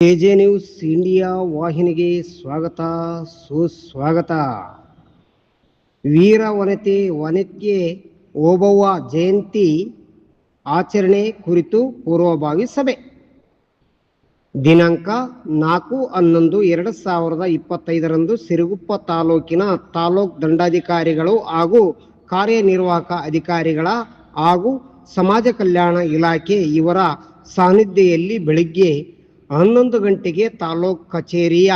K J news India ವಾಹಿನಿಗೆ ಸ್ವಾಗತ, ಸುಸ್ವಾಗತ. ವೀರ ವನಿತೆ ವನಿತೆ ಓಬವ್ವ ಜಯಂತಿ ಆಚರಣೆ ಕುರಿತು ಪೂರ್ವಭಾವಿ ಸಭೆ. ದಿನಾಂಕ ನಾಲ್ಕು ಹನ್ನೊಂದು ಎರಡು ಸಾವಿರದ ಇಪ್ಪತ್ತೈದರಂದು ಸಿರುಗುಪ್ಪ ತಾಲೂಕಿನ ತಾಲೂಕ್ ದಂಡಾಧಿಕಾರಿಗಳು ಹಾಗೂ ಕಾರ್ಯನಿರ್ವಾಹಕ ಅಧಿಕಾರಿಗಳ ಹಾಗೂ ಸಮಾಜ ಕಲ್ಯಾಣ ಇಲಾಖೆ ಇವರ ಸಾನ್ನಿಧ್ಯದಲ್ಲಿ ಬೆಳಿಗ್ಗೆ ಹನ್ನೊಂದು ಗಂಟೆಗೆ ತಾಲೂಕ್ ಕಚೇರಿಯ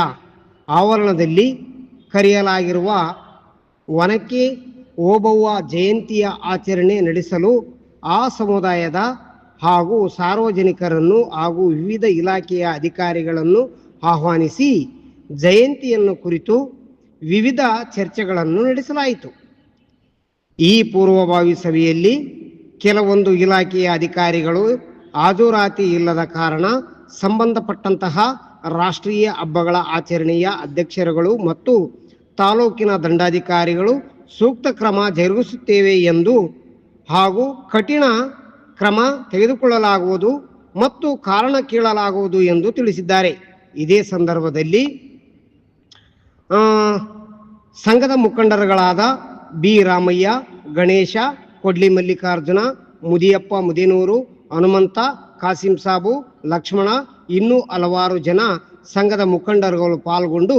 ಆವರಣದಲ್ಲಿ ಕರೆಯಲಾಗಿರುವ ಒನಕೆ ಓಬವ್ವ ಜಯಂತಿಯ ಆಚರಣೆ ನಡೆಸಲು ಆ ಸಮುದಾಯದ ಹಾಗೂ ಸಾರ್ವಜನಿಕರನ್ನು ಹಾಗೂ ವಿವಿಧ ಇಲಾಖೆಯ ಅಧಿಕಾರಿಗಳನ್ನು ಆಹ್ವಾನಿಸಿ ಜಯಂತಿಯನ್ನು ಕುರಿತು ವಿವಿಧ ಚರ್ಚೆಗಳನ್ನು ನಡೆಸಲಾಯಿತು. ಈ ಪೂರ್ವಭಾವಿ ಸಭೆಯಲ್ಲಿ ಕೆಲವೊಂದು ಇಲಾಖೆಯ ಅಧಿಕಾರಿಗಳು ಹಾಜರಾತಿ ಇಲ್ಲದ ಕಾರಣ ಸಂಬಂಧಪಟ್ಟಂತಹ ರಾಷ್ಟ್ರೀಯ ಹಬ್ಬಗಳ ಆಚರಣೆಯ ಅಧ್ಯಕ್ಷರುಗಳು ಮತ್ತು ತಾಲೂಕಿನ ದಂಡಾಧಿಕಾರಿಗಳು ಸೂಕ್ತ ಕ್ರಮ ಜರುಗಿಸುತ್ತೇವೆ ಎಂದು ಹಾಗೂ ಕಠಿಣ ಕ್ರಮ ತೆಗೆದುಕೊಳ್ಳಲಾಗುವುದು ಮತ್ತು ಕಾರಣ ಕೇಳಲಾಗುವುದು ಎಂದು ತಿಳಿಸಿದ್ದಾರೆ. ಇದೇ ಸಂದರ್ಭದಲ್ಲಿ ಸಂಘದ ಮುಖಂಡರುಗಳಾದ ಬಿ. ರಾಮಯ್ಯ, ಗಣೇಶ, ಕೊಡ್ಲಿ ಮಲ್ಲಿಕಾರ್ಜುನ, ಮುದಿಯಪ್ಪ, ಮುದಿನೂರು, ಹನುಮಂತ ಕಾಸಿಂ ಸಾಬು, ಲಕ್ಷ್ಮಣ ಇನ್ನೂ ಹಲವಾರು ಜನ ಸಂಘದ ಮುಖಂಡರುಗಳು ಪಾಲ್ಗೊಂಡು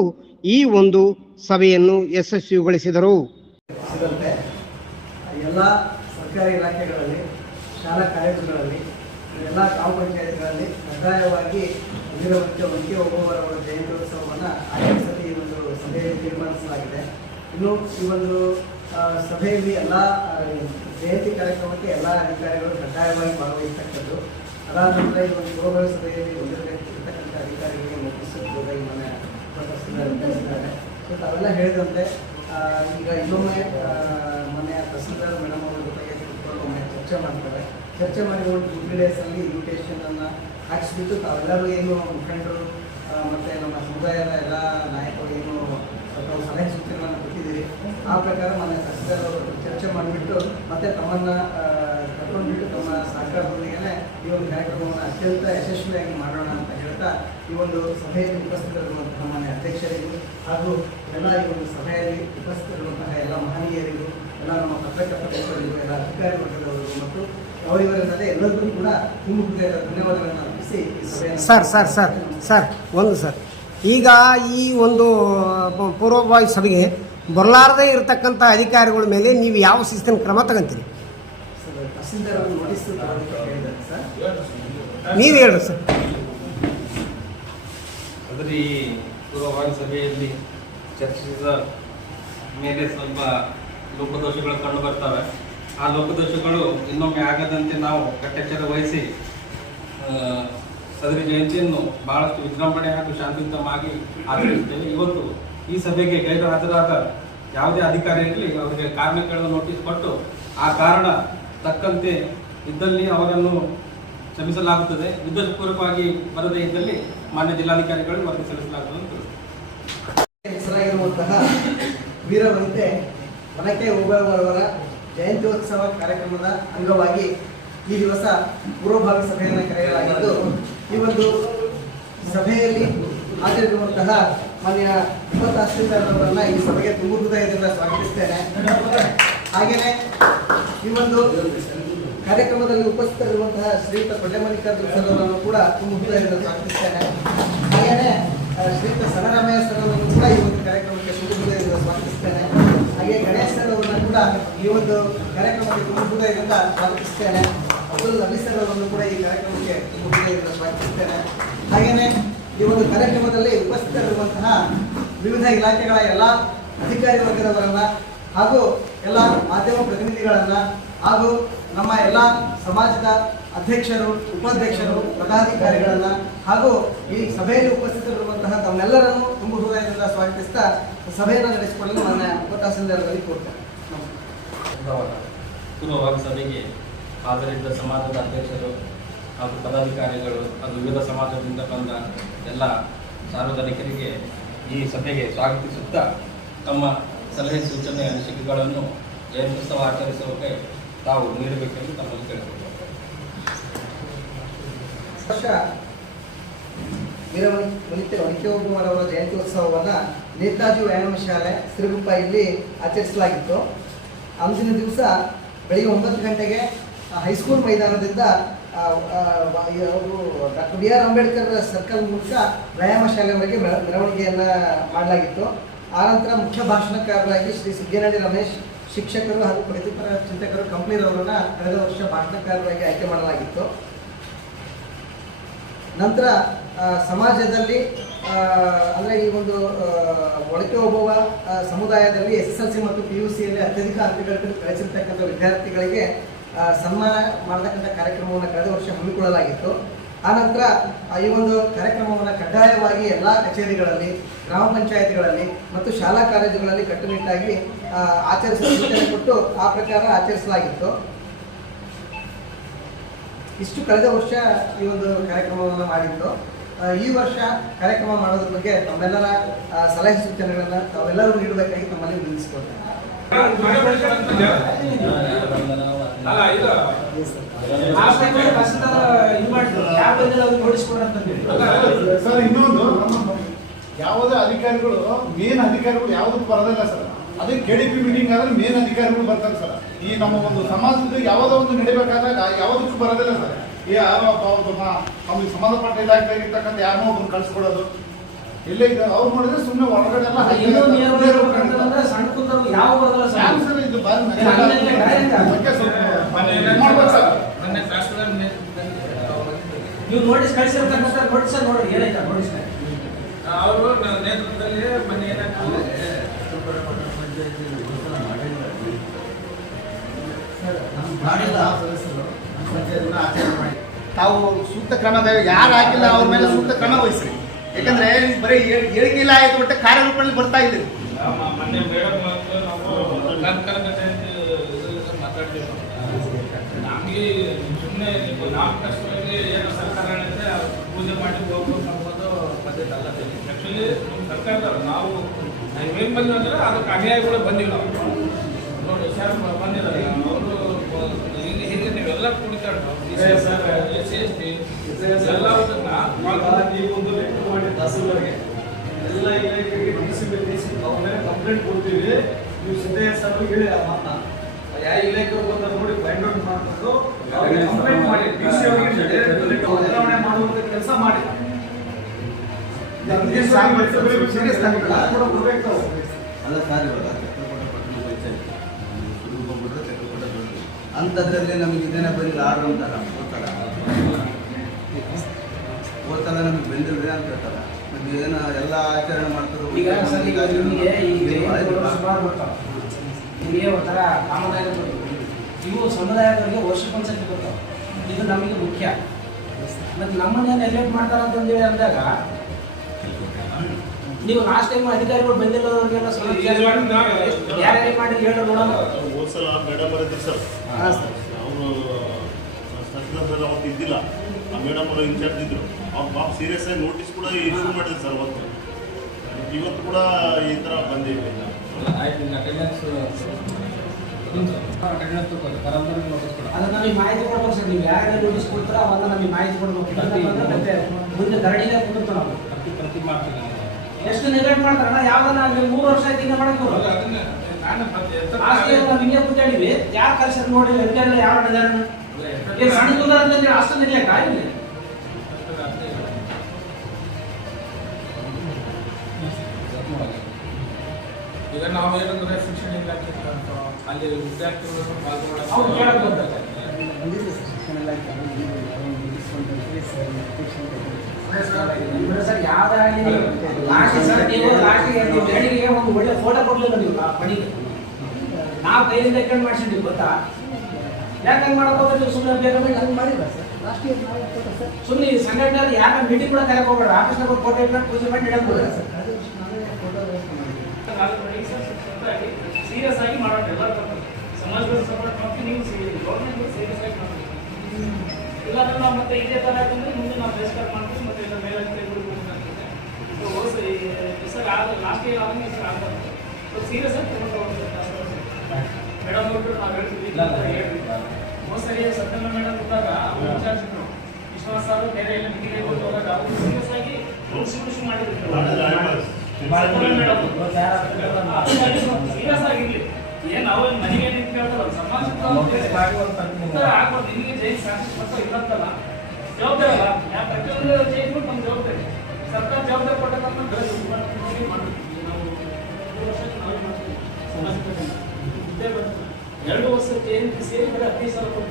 ಈ ಒಂದು ಸಭೆಯನ್ನು ಯಶಸ್ವಿಗೊಳಿಸಿದರು. ಎಲ್ಲ ಸರ್ಕಾರಿ ಇಲಾಖೆಗಳಲ್ಲಿ, ಶಾಲಾ ಕಾಲೇಜುಗಳಲ್ಲಿ ಎಲ್ಲ ಗ್ರಾಮ ಪಂಚಾಯತ್ಗಳಲ್ಲಿ ಕಡ್ಡಾಯವಾಗಿ ವೀರವಂತೆ ಒಂಕೆ ಒಬ್ಬವರವರ ಜಯಂತ್ಯೋತ್ಸವವನ್ನು ಆಚರಿಸಲು ಈ ಒಂದು ಸಭೆಯಲ್ಲಿ ತೀರ್ಮಾನಿಸಲಾಗಿದೆ. ಇನ್ನು ಈ ಒಂದು ಸಭೆಯಲ್ಲಿ ಎಲ್ಲ ಜಯಂತಿ ಕಾರ್ಯಕ್ರಮಕ್ಕೆ ಎಲ್ಲ ಅಧಿಕಾರಿಗಳು ಕಡ್ಡಾಯವಾಗಿ ಭಾಗವಹಿಸ್ತಕ್ಕದ್ದು. ಅದಾದ ನಂತರ ಈ ಒಂದು ಪೂರ್ವಭಾವಿ ಸಭೆಯಲ್ಲಿ ಬಂದಿರತಕ್ಕಂಥ ಅಧಿಕಾರಿಗಳಿಗೆ ಮುಗಿಸುವುದಾಗಿ ಮನೆ ತಿಳಿಸಿದ್ದಾರೆ ಸೊ ತಾವೆಲ್ಲ ಹೇಳಿದಂತೆ ಈಗ ಇನ್ನೊಮ್ಮೆ ಮನೆಯ ತಹಸೀಲ್ದಾರ್ ಮೇಡಮ್ ಅವರ ಜೊತೆಗೆ ಕೂತ್ಕೊಂಡು ಒಮ್ಮೆ ಚರ್ಚೆ ಮಾಡ್ತಾರೆ. ಚರ್ಚೆ ಮಾಡಿ ಒಂದು ಟೂ ತ್ರೀ ಡೇಸಲ್ಲಿ ಇನ್ವಿಟೇಷನನ್ನು ಹಾಕಿಸ್ಬಿಟ್ಟು ತಾವೆಲ್ಲರೂ ಏನು ಮುಖಂಡರು ಮತ್ತು ನಮ್ಮ ಸಮುದಾಯದ ಎಲ್ಲ ನಾಯಕರು ಏನು ತಾವು ಸಲಹೆ ಸೂಚನೆಗಳನ್ನು ಕೊಟ್ಟಿದ್ದೀರಿ, ಆ ಪ್ರಕಾರ ಮನೆ ತಹಸೀಲ್ದಾರ್ ಚರ್ಚೆ ಮಾಡಿಬಿಟ್ಟು ಮತ್ತೆ ತಮ್ಮನ್ನು ಕರ್ಕೊಂಡ್ಬಿಟ್ಟು ತಮ್ಮ ಸಹಕಾರದೊಂದಿಗೆ ಈ ಒಂದು ಕಾರ್ಯಕ್ರಮವನ್ನು ಅತ್ಯಂತ ಯಶಸ್ವಿಯಾಗಿ ಮಾಡೋಣ ಅಂತ ಹೇಳ್ತಾ ಈ ಒಂದು ಸಭೆಯಲ್ಲಿ ಉಪಸ್ಥಿತರಿರುವಂತಹ ಮಾನ್ಯ ಅಧ್ಯಕ್ಷರಿಗೂ ಹಾಗೂ ಎಲ್ಲ ಈ ಒಂದು ಸಭೆಯಲ್ಲಿ ಉಪಸ್ಥಿತರಿರುವಂತಹ ಎಲ್ಲ ಮಹನೀಯರಿಗೂ ಎಲ್ಲ ನಮ್ಮ ಪತ್ರಕರ್ತ ಮಿತ್ರರಿಗೂ ಎಲ್ಲ ಅಧಿಕಾರಿ ವರ್ಗದವರಿಗೂ ಮತ್ತು ಅವರಿವರಿಂದಲೇ ಎಲ್ಲರಿಗೂ ಕೂಡ ತುಂಬ ಹೃದಯದ ಧನ್ಯವಾದಗಳನ್ನು ಅರ್ಪಿಸಿ ಸರ್ ಸರ್ ಸರ್ ಸರ್ ಒಂದು ಸರ್. ಈಗ ಈ ಒಂದು ಪೂರ್ವಭಾವಿ ಸಭೆಗೆ ಬರಲಾರದೇ ಇರತಕ್ಕಂಥ ಅಧಿಕಾರಿಗಳ ಮೇಲೆ ನೀವು ಯಾವ ಶಿಸ್ತಿನ ಕ್ರಮ ತಗೊಂತೀರಿ? ಸರ್, ನೋಟಿಸ್ ನೀವು ಹೇಳ ಸರ್. ಸಭೆಯಲ್ಲಿ ಚರ್ಚಿಸಿದ ಮೇಲೆ ಸ್ವಲ್ಪ ಲೋಪದೋಷಗಳು ಕಂಡು ಬರ್ತವೆ. ಆ ಲೋಕದೋಷಗಳು ಇನ್ನೊಮ್ಮೆ ಆಗದಂತೆ ನಾವು ಕಟ್ಟೆಚ್ಚರ ವಹಿಸಿ ಸದರಿ ಜಯಂತಿಯನ್ನು ಬಹಳಷ್ಟು ವಿಜೃಂಭಣೆ ಹಾಗೂ ಶಾಂತಿಯುತವಾಗಿ ಆಚರಿಸುತ್ತೇವೆ. ಇವತ್ತು ಈ ಸಭೆಗೆ ಗೈರು ಹಾಜರಾದ ಯಾವುದೇ ಅಧಿಕಾರಿ ಇರಲಿ, ಅವರಿಗೆ ಕಾರಣ ಕೇಳಲು ನೋಟಿಸ್ ಕೊಟ್ಟು, ಆ ಕಾರಣ ತಕ್ಕಂತೆ ಇದ್ದಲ್ಲಿ ಅವರನ್ನು ಕ್ಷಮಿಸಲಾಗುತ್ತದೆ ಉದ್ದೇಶಪೂರ್ವಕವಾಗಿ ಬರದೇ ಇದ್ದಲ್ಲಿ ಮಾನ್ಯ ಜಿಲ್ಲಾಧಿಕಾರಿಗಳು ವರದಿ ಸಲ್ಲಿಸಲಾಗುತ್ತದೆ. ಹೆಸರಾಗಿರುವಂತಹ ವೀರವಂತೆ ಮನಕೆ ಓಬವ್ವರವರ ಜಯಂತ್ಯೋತ್ಸವ ಕಾರ್ಯಕ್ರಮದ ಅಂಗವಾಗಿ ಈ ದಿವಸ ಪೂರ್ವಭಾವಿ ಸಭೆಯನ್ನು ಕರೆಯಲಾಗಿದ್ದು, ಈ ಒಂದು ಸಭೆಯಲ್ಲಿ ಹಾಜರಿರುವಂತಹ ಮಾನ್ಯ ಯುವ ತಹಸೀಲ್ದಾರರವರನ್ನ ಈ ಸಭೆಗೆ ತುಂಬ ಹೃದಯದಿಂದ ಸ್ವಾಗತಿಸ್ತೇನೆ ಹಾಗೆಯೇ ಈ ಒಂದು ಕಾರ್ಯಕ್ರಮದಲ್ಲಿ ಉಪಸ್ಥಿತರಿರುವಂತಹ ಶ್ರೀಯುತ ಕೊಳ್ಳೆಮಲ್ಲಿಕಾರ್ಜುನ ಸರ್ ಅವರನ್ನು ಕೂಡ ತುಂಬ ಸ್ವಾಗತಿಸ್ತೇನೆ. ಹಾಗೆಯೇ ಶ್ರೀಯುತ ಸನರಾಮಯ್ಯ ಸರ್ ಕೂಡ ಈ ಒಂದು ಕಾರ್ಯಕ್ರಮಕ್ಕೆ ತುಂಬ ಹೃದಯದಿಂದ ಸ್ವಾಗತಿಸ್ತೇನೆ. ಹಾಗೆ ಗಣೇಶ್ ಕೂಡ ಈ ಒಂದು ಕಾರ್ಯಕ್ರಮಕ್ಕೆ ತುಂಬ ಹೃದಯದಿಂದ ಸ್ವಾಗತಿಸ್ತೇನೆ. ಅಬ್ದುಲ್ ನಬಿ ಸರ್ ಕೂಡ ಈ ಕಾರ್ಯಕ್ರಮಕ್ಕೆ ತುಂಬ ಹೃದಯದಿಂದ ಸ್ವಾಗತಿಸ್ತೇನೆ. ಹಾಗೆಯೇ, ಈ ಒಂದು ಕಾರ್ಯಕ್ರಮದಲ್ಲಿ ಉಪಸ್ಥಿತರಿರುವಂತಹ ವಿವಿಧ ಇಲಾಖೆಗಳ ಎಲ್ಲ ಅಧಿಕಾರಿ ವರ್ಗದವರನ್ನ ಹಾಗೂ ಎಲ್ಲ ಮಾಧ್ಯಮ ಪ್ರತಿನಿಧಿಗಳನ್ನ ಹಾಗೂ ನಮ್ಮ ಎಲ್ಲ ಸಮಾಜದ ಅಧ್ಯಕ್ಷರು, ಉಪಾಧ್ಯಕ್ಷರು, ಪದಾಧಿಕಾರಿಗಳನ್ನ ಹಾಗೂ ಈ ಸಭೆಯಲ್ಲಿ ಉಪಸ್ಥಿತರಿರುವಂತಹ ತಮ್ಮೆಲ್ಲರನ್ನು ತುಂಬ ಹೃದಯದಿಂದ ಸ್ವಾಗತಿಸ್ತಾ ಸಭೆಯನ್ನು ನಡೆಸಿಕೊಳ್ಳಲು ನನ್ನ ಉಪತಹಸೀಲ್ದಾರರಲ್ಲಿ ಕೋರ್ತೇನೆ. ಪೂರ್ವಭಾವಿ ಸಭೆಗೆ ಹಾಜರಿದ್ದ ಸಮಾಜದ ಅಧ್ಯಕ್ಷರು ಹಾಗೂ ಪದಾಧಿಕಾರಿಗಳು ಹಾಗೂ ವಿವಿಧ ಸಮಾಜದಿಂದ ಬಂದ ಎಲ್ಲ ಸಾರ್ವಜನಿಕರಿಗೆ ಈ ಸಭೆಗೆ ಸ್ವಾಗತಿಸುತ್ತಾ ತಮ್ಮ ಸಲಹೆ ಸೂಚನೆ ಅನಿಸಿಕೆಗಳನ್ನು ಜಯಂತ್ಯುತ್ಸವ ಆಚರಿಸುವಕ್ಕೆ ತಾವು ನೀಡಬೇಕೆಂದು ತಮ್ಮಲ್ಲಿ ಕೇಳಿಕೊಳ್ಳುತ್ತೇವೆ ವರ್ಷ ವೀರ ವನಿತೆ ಒನಕೆ ಜಯಂತ್ಯೋತ್ಸವವನ್ನು ನೇತಾಜಿ ವ್ಯಾಯಾಮ ಶಾಲೆ ಸಿರುಗುಪ್ಪ ಇಲ್ಲಿ ಆಚರಿಸಲಾಗಿತ್ತು. ಅಂದಿನ ದಿವಸ ಬೆಳಿಗ್ಗೆ ಒಂಬತ್ತು ಗಂಟೆಗೆ ಹೈಸ್ಕೂಲ್ ಮೈದಾನದಿಂದ ಅವರು doctor B R Ambedkar circle ಮೂಲಕ ವ್ಯಾಯಾಮ ಶಾಲೆವರೆಗೆ ಮೆರ- ಮೆರವಣಿಗೆಯನ್ನು ಮಾಡಲಾಗಿತ್ತು. ಆನಂತರ ಮುಖ್ಯ ಭಾಷಣಕಾರರಾಗಿ ಶ್ರೀ ಸಿದ್ದನಹಳ್ಳಿ ರಮೇಶ್ ಶಿಕ್ಷಕರು ಹಾಗೂ ಪ್ರಗತಿಪರ ಚಿಂತಕರು ಕಂಪ್ನಿರವರನ್ನ ಕಳೆದ ವರ್ಷ ಭಾಷಣಕಾರರಾಗಿ ಆಯ್ಕೆ ಮಾಡಲಾಗಿತ್ತು. ನಂತರ ಸಮಾಜದಲ್ಲಿ ಅಂದರೆ ಈ ಒಂದು ಒಳಕೆ ಹೋಗುವ ಸಮುದಾಯದಲ್ಲಿ ಎಸ್ ಎಸ್ ಎಲ್ ಸಿ ಮತ್ತು ಪಿ ಯು ಸಿಯಲ್ಲಿ ಅತ್ಯಧಿಕ ಅಂಕಗಳನ್ನು ಗಳಿಸಿರ್ತಕ್ಕಂಥ ವಿದ್ಯಾರ್ಥಿಗಳಿಗೆ ಸನ್ಮಾನ ಮಾಡತಕ್ಕಂಥ ಕಾರ್ಯಕ್ರಮವನ್ನು ಕಳೆದ ವರ್ಷ ಹಮ್ಮಿಕೊಳ್ಳಲಾಗಿತ್ತು. ಆನಂತರ ಈ ಒಂದು ಕಾರ್ಯಕ್ರಮವನ್ನು ಕಡ್ಡಾಯವಾಗಿ ಎಲ್ಲ ಕಚೇರಿಗಳಲ್ಲಿ, ಗ್ರಾಮ ಪಂಚಾಯತ್ಗಳಲ್ಲಿ ಮತ್ತು ಶಾಲಾ ಕಾಲೇಜುಗಳಲ್ಲಿ ಕಟ್ಟುನಿಟ್ಟಾಗಿ ಆಚರಿಸಲು ಸೂಚನೆ ಕೊಟ್ಟು ಆ ಪ್ರಕಾರ ಆಚರಿಸಲಾಗಿತ್ತು. ಇಷ್ಟು ಕಳೆದ ವರ್ಷ ಈ ಒಂದು ಕಾರ್ಯಕ್ರಮವನ್ನು ಮಾಡಿತ್ತು ಈ ವರ್ಷ ಕಾರ್ಯಕ್ರಮ ಮಾಡೋದ್ರ ಬಗ್ಗೆ ತಮ್ಮೆಲ್ಲರ ಸಲಹೆ ಸೂಚನೆಗಳನ್ನು ತಾವೆಲ್ಲರೂ ನೀಡಬೇಕಾಗಿ ತಮ್ಮಲ್ಲಿ ವಿನಂತಿಸಿಕೊಳ್ತೇನೆ. ಅಲ್ಲ ಈಗ ಲಾಸ್ಟ್ ಟೈಮ್ ಕಷ್ಟ ಇದು ಮಾಡಿದ್ರು ಯಾರು ಬಂದಿಲ್ಲ ಅವ್ರು ನೋಡಿಸ್ಕೊಡ್ರಿ ಅಂತಂದೇಳಿ ಸರ್ ಇನ್ನೊಂದು ನಮ್ಮ ಯಾವುದೇ ಅಧಿಕಾರಿಗಳು ಮೇನ್ ಅಧಿಕಾರಿಗಳು ಯಾವುದು ಬರೋದಿಲ್ಲ ಸರ್. ಅದೇ ಕೆ ಡಿ ಪಿ ಮೀಟಿಂಗ್ ಆದ್ರೆ ಮೇನ್ ಅಧಿಕಾರಿಗಳು ಬರ್ತಾರೆ ಸರ್. ಈ ನಮ್ಮ ಒಂದು ಸಮಾಜದ ಯಾವುದೋ ಒಂದು ನಡಿಬೇಕಾದಾಗ ಯಾವುದಕ್ಕೂ ಬರೋದಿಲ್ಲ ಸರ್. ಈ ಯಾರೋ ನಮಗೆ ಸಂಬಂಧಪಟ್ಟ ಇಲಾಖೆಯಾಗಿರ್ತಕ್ಕಂಥ ಯಾರನ್ನೋ ಒಬ್ಬರು ಕಳಿಸ್ಕೊಡೋದು. ಇಲ್ಲೇ ಇದೆ ಅವ್ರು ನೋಡಿದ್ರೆ ಸುಮ್ಮನೆ ಒಳಗಡೆ ಎಲ್ಲ ಸಣ್ಣ ಯಾವ ಬರೋದಿಲ್ಲ ಸರ್ ಇದು? ಬಾರಿ ಸರ್. ನೀವು ನೋಟಿಸ್ ಕಳಿಸಿರ್ತಕ್ಕಂಥ ನೋಟಿಸ್ ನೋಡ್ರಿ ಏನೈತೆ ನೋಟಿಸ್ ಅವರು ನೇತೃತ್ವದಲ್ಲಿ ಮೊನ್ನೆ ಏನಾಗ್ತದೆ? ತಾವು ಸೂಕ್ತ ಕ್ರಮ ಯಾರು ಹಾಕಿಲ್ಲ ಅವ್ರ ಮೇಲೆ ಸೂಕ್ತ ಕ್ರಮ ವಹಿಸ್ರಿ. ಯಾಕಂದ್ರೆ ಬರೀ ಹೇಳಿಕೆ ಇಲ್ಲ ಆಯ್ತು ಬಟ್ ಕಾರ್ಯರೂಪದಲ್ಲಿ ಬರ್ತಾ ಇಲ್ಲ ಇದು. ಮೊನ್ನೆ ಮೇಡಮ್ ನಾವು ಕನಕನ ಜಯಂತಿ ಇದರಲ್ಲಿ ಮಾತಾಡ್ತೀವಿ ನಮಗೆ ಸುಮ್ಮನೆ ಕಷ್ಟದಲ್ಲಿ ಏನು ಸರ್ಕಾರ ಹೇಳುತ್ತೆ ಪೂಜೆ ಮಾಡಿ ಹೋಗ್ಬೇಕು ಅನ್ನೋದು ಪದ್ಧತಿ ಅಲ್ಲ ಆ್ಯಕ್ಚುಲಿ ನಮ್ಮ ಸರ್ಕಾರದವ್ರು ನಾವು ಹೆಂಗೆ ಬಂದಿವಿ ಅಂದರೆ ಅದಕ್ಕೆ ಅನ್ಯಾಯಗಳು ಬಂದಿಲ್ಲ ನೋಡಿ ಸರ್ ಬಂದಿಲ್ಲ ಅವರು ಇಲ್ಲಿ ಹಿಂದೆ ನೀವೆಲ್ಲ ಕುಡಿತಾಡ ಎಸ್ ಎಸ್ ಟಿ ಎಲ್ಲದನ್ನ ನೀವು ಒಂದು ಲೆಟರ್ ಮಾಡಿ ತಹಸೀಲ್ದಾರ್ಗೆ ಎಲ್ಲ ಇಲಾಖೆಗೆ ಡಿ ಸಿ ಡಿ ಸಿ ಅವ್ರ ಮೇಲೆ ಕಂಪ್ಲೇಂಟ್ ಕೊಡ್ತೀವಿ. ನೀವು ಸಿದ್ದಯ್ಯ ಸರ್ ಹೇಳಿ ಆ ಮಾತನ್ನ. ಯಾವ ಇಲಾಖೆ ಬಂದ ನೋಡಿ ಫೈಂಡ್ ಔಟ್ ಮಾಡ್ಕೊಂಡು ಅವ್ರಿಗೆ ಕಂಪ್ಲೇಂಟ್ ಮಾಡಿ. ಡಿ ಸಿ ಅವರಿಗೆ direct ಬದಲಾವಣೆ ಮಾಡುವಂತ ಕೆಲಸ ಮಾಡಿ. ಅಲ್ಲ ಸರ್ ಇವಾಗ ಅಂಥದ್ರಲ್ಲಿ ನಮಗೆ ಇದೇನೇ ಬರೀ ಆರ್ಡರ್ ಅಂತಾರ ಓದ್ತಾರ ಓದ್ತಾರ ನಮಗೆ ಬೆಂದಿಲ್ರಿ ಅಂತ ಹೇಳ್ತಾರ ನಮ್ಗೆ ಏನ ಎಲ್ಲ ಆಚರಣೆ ಮಾಡ್ತಾರೋ ಈಗ ಸರ್ ಈಗ ನಿಮಗೆ ಒಂಥರ ಆಗಿರ್ಬೋದು ಇವು ಸಮುದಾಯದವರಿಗೆ ವರ್ಷಕ್ಕೊಂದ್ಸತಿ ಬರ್ತಾವೆ. ಇದು ನಮಗೆ ಮುಖ್ಯ. ಮತ್ತು ನಮ್ಮನ್ನ ನೆಗ್ಲೆಕ್ಟ್ ಮಾಡ್ತಾರೆ ಅಂತಂದೇಳಿ ಅಂದಾಗ ನೀವು ಲಾಸ್ಟ್ ಟೈಮ್ ಅಧಿಕಾರಿಗಳು ಬಂದಿಲ್ಲದವ್ರಿಗೆಲ್ಲ ಸ್ವಲ್ಪ ಯಾರ್ಯಾರಿಗೆ ಮಾಡಿ ಹೇಳೋ ನೋಡೋಣ. ಹೋದ್ಸಲ ಮೇಡಮ್ ಅವರಿದ್ರು ಸರ್. ಅವರು ಅವತ್ತು ಇದ್ದಿಲ್ಲ. ಆ ಮೇಡಮ್ ಅವರು ಇನ್ಚಾರ್ಜ್ ಇದ್ರು. ಅವ್ರು ಪಾಪ ಸೀರಿಯಸ್ ಆಗಿ ನೋಟಿಸ್ ಕೂಡ ಇಶ್ಯೂ ಮಾಡಿದ್ರು ಸರ್ ಅವತ್ತು. ಇವತ್ತು ಕೂಡ ಈ ಥರ ಬಂದಿದೆ ಆಯ್ತು ಅಟೆಂಡೆನ್ಸ್ ಅಟೆಂಡೆನ್ಸ್ ತಗೋರಿ ಬರೋಬ್ಬರಿ ನೋಟಿಸ್ ಕೊಡ ಅದನ್ನ ನಮಗೆ ಮಾಹಿತಿ ಕೊಡ್ಬೇಕು ಸರ್ ನೀವು ಯಾರ್ಯಾರು ನೋಟಿಸ್ ಕೊಡ್ತಾರ ಅವಾಗ ನಮಗೆ ಮಾಹಿತಿ ಕೊಡ್ಬೇಕು. ಮತ್ತೆ ಮುಂದೆ ಧರಣಿಗೆ ಕುಂದಿರ್ತಾವೆ ನಾವು. ಪ್ರತಿ ಪ್ರತಿ ಎಷ್ಟು ನೆಗ್ಲೆಕ್ಟ್ ಮಾಡ್ತಾರಲ್ಲ ಯಾವ್ದನ್ನ ನೀವು ಮೂರು ವರ್ಷ ಆಯ್ತು ಹಿಂಗೆ ಆಸ್ತಿ ನಾವು ಹಿಂಗೆ ಕೂತಾಡಿವಿ ಯಾರು ಕಳ್ಸಿದ್ ನೋಡಿ ಯಾವ ನಡೆದಾರ ಕುಂದಾರ ಅಂತಂದ್ರೆ ಅಷ್ಟು ನೆಗ್ಲೆಕ್ಟ್ ಆಗಿಲ್ಲ ಈಗ ನಾವು ಏನಂದ್ರೆ ಶಿಕ್ಷಣ ಇಲಾಖೆ ಅಂತ ಅಲ್ಲಿ ವಿದ್ಯಾರ್ಥಿಗಳನ್ನು. ಬಂದಿದೆ ಸರ್ ಯಾವ್ದಾಗಿ ಲಾಸ್ಟ್ ಸರ್. ನೀವು ಲಾಸ್ಟಿಗೆ ನೀವು ಬೆಳಿಗ್ಗೆ ಒಂದು ಒಳ್ಳೆ ಫೋಟೋ ಕೊಡ್ಲಿಲ್ಲ ನೀವು ಆ ಪಣಿಗೆ ನಾವು ಕೈಯಿಂದ ಎಕ್ಕಂಡ್ ಮಾಡ್ಸಿದ್ವಿ ಗೊತ್ತಾ? ಯಾಕೆ ಹಂಗೆ ಮಾಡಕ್ ಹೋದ್ರೆ ನೀವು ಸುಮ್ಮನೆ ಮಾಡಿ ಹಂಗೆ ಮಾಡಿಲ್ಲ ಸರ್. ಲಾಸ್ಟ್ ಇಯರ್ ನಾವು ಸುಮ್ಮನೆ ಈ ಸಂಘಟನೆ ಯಾರ ಮೀಟಿಂಗ್ ಕೂಡ ಕರೆಕ್ ಹೋಗ್ಬೇಡ ಆಫೀಸ್ನಾಗ ಫೋಟೋ ಇಟ್ಕೊಂಡು ಪೂಜೆ ಮಾಡಿ ಇಡಕ್ ಸರ್ ಕಳೆದ ವರ್ಷ ನಾವೇ ಫೋಟೋ ವ್ಯವಸ್ಥೆ ಮಾಡಿದ್ವಿ ಸೀರಿಯಸ್ ಆಗಿ ಮಾಡೋಣ ಎಲ್ಲರೂ ಸಮಾಜದ ಸಪೋರ್ಟ್ ಮಾಡ್ತೀವಿ ನೀವು ಗೌರ್ಮೆಂಟ್ ಸೀರಿಯಸ್ ಆಗಿ ಮಾಡ್ತೀವಿ ಇಲ್ಲಾಂದ್ರೆ ನಾವು ಮತ್ತೆ ಇದೇ ಥರ ಯಾಕಂದ್ರೆ ಮುಂದೆ ನಾವು ರೆಸ್ಪಾರ್ ಮಾಡ್ತೀವಿ ಮತ್ತೆ ಮೇಲಧಿಕಾರಿಗಳು ಹೋಗ್ಬೇಕಾಗ್ತದೆ ಸೊ ಸರ್ ಆದ ಲಾಸ್ಟ್ ಇಯರ್ ಆದಂಗೆ ಸರ್ ಆಗ್ತದೆ ಸೊ ಸೀರಿಯಸ್ ಆಗಿ ತಗೊಂಡು ಮೇಡಮ್ ಅವ್ರು ನಾವು ಹೇಳ್ತೀವಿ. ಹೋದ್ ಸರಿ ಸತ್ಯನ ಮೇಡಮ್ ಇದ್ದಾಗ ಇನ್ಚಾರ್ಜ್ ಇದ್ರು ವಿಶ್ವಾಸ ಬೇರೆ ಎಲ್ಲ ಮೀಟಿಂಗ್ ಹೋದಾಗ ಅವರು ಸೀರಿಯಸ್ ಆಗಿ ಕಾನ್ಸ್ಟಿಟ್ಯೂಷನ್ ಮಾಡಿದ್ರು ಏನ್ ನಾವೇನ್ ಮನೆಗೆ ನಿಂತು ಸಮಾಜ ಸಮಾಜಕ್ಕೆ ಉತ್ತರ ಆಗ್ಬೋದು ನಿನಗೆ ಜೈ ಸಾಕ್ಷಿ ಪತ್ರ ಇಲ್ಲಂತಲ್ಲ ಜವಾಬ್ದಾರಿ ಅಲ್ಲ ಯಾ ಪ್ರತಿಯೊಂದು ನಮ್ಮ ಜವಾಬ್ದಾರಿ ಸರ್ಕಾರ ಜವಾಬ್ದಾರಿ ನಾವು ನಾವೇ. ಇದ್ದೇ ಎರಡು ವರ್ಷ ಜಯಂತಿ ಸೇರಿ ಬರೀ ಹದಿನೈದು ಸಾವಿರ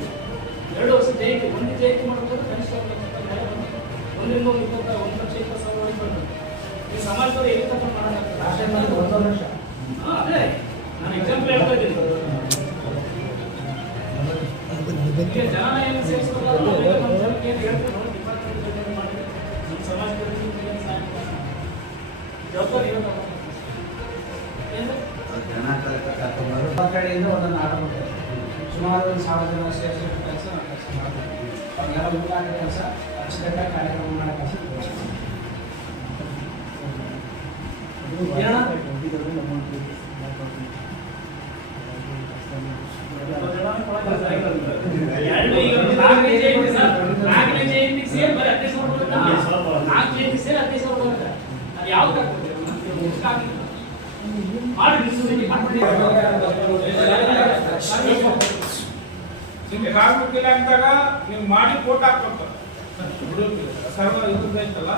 ಎರಡು ವರ್ಷ ಜಯಂತಿ ಒಂದು ಜಯಂತಿ ಮಾಡೋದು ಕನಿಷ್ಠ ಒಂದು ಒಂದು ಇಪ್ಪತ್ತ, ಒಂದು ಲಕ್ಷ ಇಪ್ಪತ್ತು ಸಾವಿರ ಈ ಸಮಾಜದವ್ರು ಎಲ್ಲಿ ಒಂದೊಂದು ವರ್ಷ. ಅದೇ. ನಾನು ಎಕ್ಸಾಂಪಲ್ ಹೇಳ್ತಾ ಇದ್ದೀನಿ. ಈಗ ಜನ ಏನು ಹೇಳ್ತೀವಿ ನೋಡಿ ಡಿಪಾರ್ಟ್ಮೆಂಟ್ ಜೊತೆ ಮಾಡಿ ನಮ್ಮ ಸಮಾಜದಲ್ಲಿ ಏನು ಸಹಾಯ ಮಾಡ್ತಾರೆ. ಜವಾಬ್ದಾರಿ ಏನು ಜನ ಕರ್ಕೊಂಡ್ಬರೋದು ನಮ್ಮ ಕಡೆಯಿಂದ ಒಂದೊಂದು ಆಟ ಮಾಡ್ತಾರೆ ಸುಮಾರು ಒಂದು ಸಾವಿರ ಜನ ಸೇರಿಸಿ ಕೆಲಸ ಕೆಲಸ ಅವ್ರಿಗೆಲ್ಲ ಊಟ ಹಾಕೋ ಕೆಲಸ ಅಚ್ಚುಕಟ್ಟಾಗಿ ಕಾರ್ಯಕ್ರಮ ಮಾಡೋ ಕೆಲಸ. ನಿಮ್ಗೆ ಕಾರ್ಮಿಕಿಲ್ಲ ಅಂದಾಗ ನೀವು ಮಾಡಿ ಫೋಟೋ ಹಾಕ್ಬೇಕು ಸರ್ವ ಇದು ಐತಲ್ಲ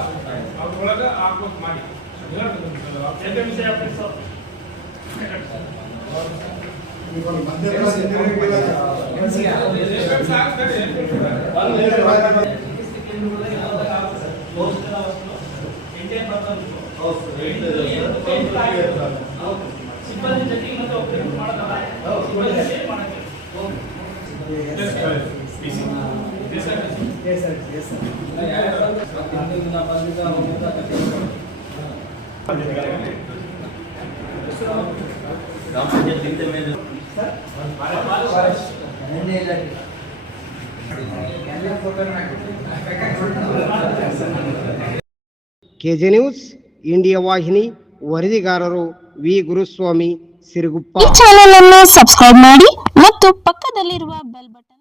ಅದ್ರೊಳಗೆ ಹಾಕ್ಬೇಕು ಮಾಡಿ ವಿಷಯ ಆಫೀಸ್ ಸಿಬ್ಬಂದಿ ಜೊತೆಗೆ ಮತ್ತೆ ಒಬ್ಬರಿಗೆ ಮಾಡೋದಲ್ಲ ಸಿಬ್ಬಂದಿ ಸೇರಿ ಮಾಡಕ್ಕೆ ನಿನ್ನೆ ಇಲ್ಲ ಎಲ್ಲ ಫೋಟೋನ ಕೆ ಜೆ ನ್ಯೂಸ್ ಇಂಡಿಯಾ ವಾಹಿನಿ ವರದಿಗಾರರು ವಿ ಗುರುಸ್ವಾಮಿ ಸಿರುಗುಪ್ಪ. ಈ ಚಾನೆಲ್ ಅನ್ನು ಸಬ್ಸ್ಕ್ರೈಬ್ ಮಾಡಿ ಮತ್ತು ಪಕ್ಕದಲ್ಲಿರುವ ಬೆಲ್ ಬಟನ್